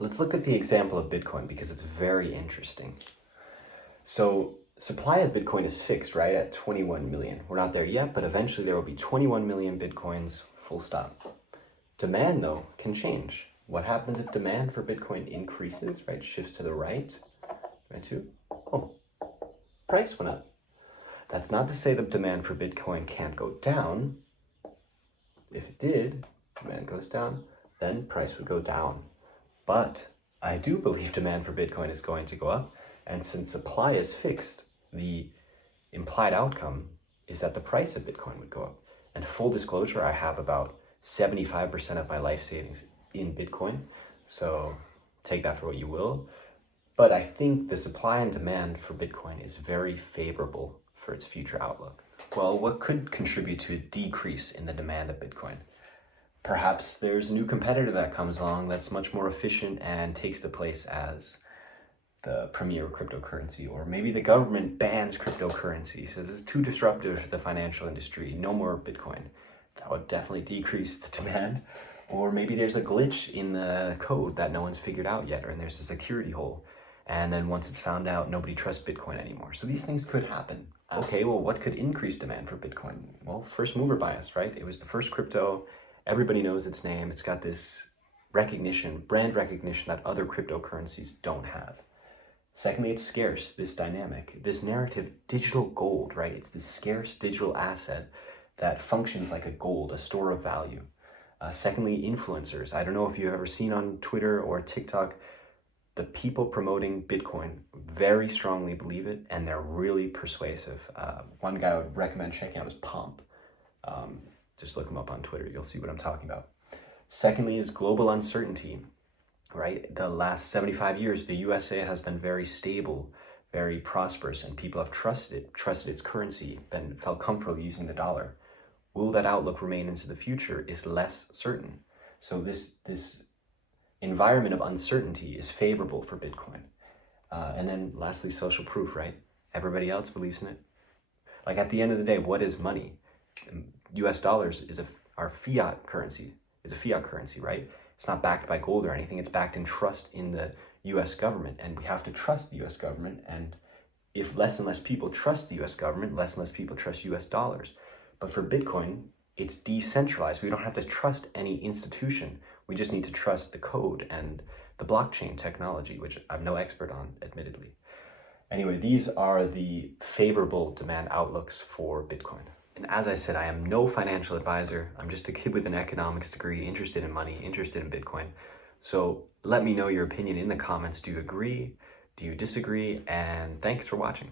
Let's look at the example of Bitcoin because it's very interesting. So supply of Bitcoin is fixed, right, at 21 million. We're not there yet, but eventually there will be 21 million Bitcoins, full stop. Demand, though, can change. What happens if demand for Bitcoin increases, right, shifts to the right, price went up. That's not to say that demand for Bitcoin can't go down. If it did, demand goes down, then price would go down. But I do believe demand for Bitcoin is going to go up. And since supply is fixed, the implied outcome is that the price of Bitcoin would go up. And full disclosure, I have about 75% of my life savings in Bitcoin. So take that for what you will. But I think the supply and demand for Bitcoin is very favorable for its future outlook. Well, what could contribute to a decrease in the demand of Bitcoin? Perhaps there's a new competitor that comes along that's much more efficient and takes the place as the premier cryptocurrency, or maybe the government bans cryptocurrency, says it's too disruptive to the financial industry, no more Bitcoin. That would definitely decrease the demand. Or maybe there's a glitch in the code that no one's figured out yet, or there's a security hole. And then once it's found out, nobody trusts Bitcoin anymore. So these things could happen. Okay, well, what could increase demand for Bitcoin? Well, first mover bias, right? It was the first crypto. Everybody knows its name. It's got this recognition, brand recognition that other cryptocurrencies don't have. Secondly, it's scarce, this dynamic, this narrative, digital gold, right? It's this scarce digital asset that functions like a gold, a store of value. Secondly, influencers. I don't know if you've ever seen on Twitter or TikTok, the people promoting Bitcoin very strongly believe it, and they're really persuasive. One guy I would recommend checking out is Pomp. Just look him up on Twitter, you'll see what I'm talking about. Secondly is global uncertainty, right? The last 75 years, the USA has been very stable, very prosperous, and people have trusted its currency, felt comfortable using the dollar. Will that outlook remain into the future is less certain. So this environment of uncertainty is favorable for Bitcoin. And then lastly, social proof, right? Everybody else believes in it. Like at the end of the day, what is money? US dollars is our fiat currency, right? It's not backed by gold or anything. It's backed in trust in the US government. And we have to trust the US government. And if less and less people trust the US government, less and less people trust US dollars. But for Bitcoin, it's decentralized. We don't have to trust any institution. We just need to trust the code and the blockchain technology, which I'm no expert on, admittedly. Anyway, these are the favorable demand outlooks for Bitcoin. And as I said, I am no financial advisor. I'm just a kid with an economics degree, interested in money, interested in Bitcoin. So let me know your opinion in the comments. Do you agree? Do you disagree? And thanks for watching.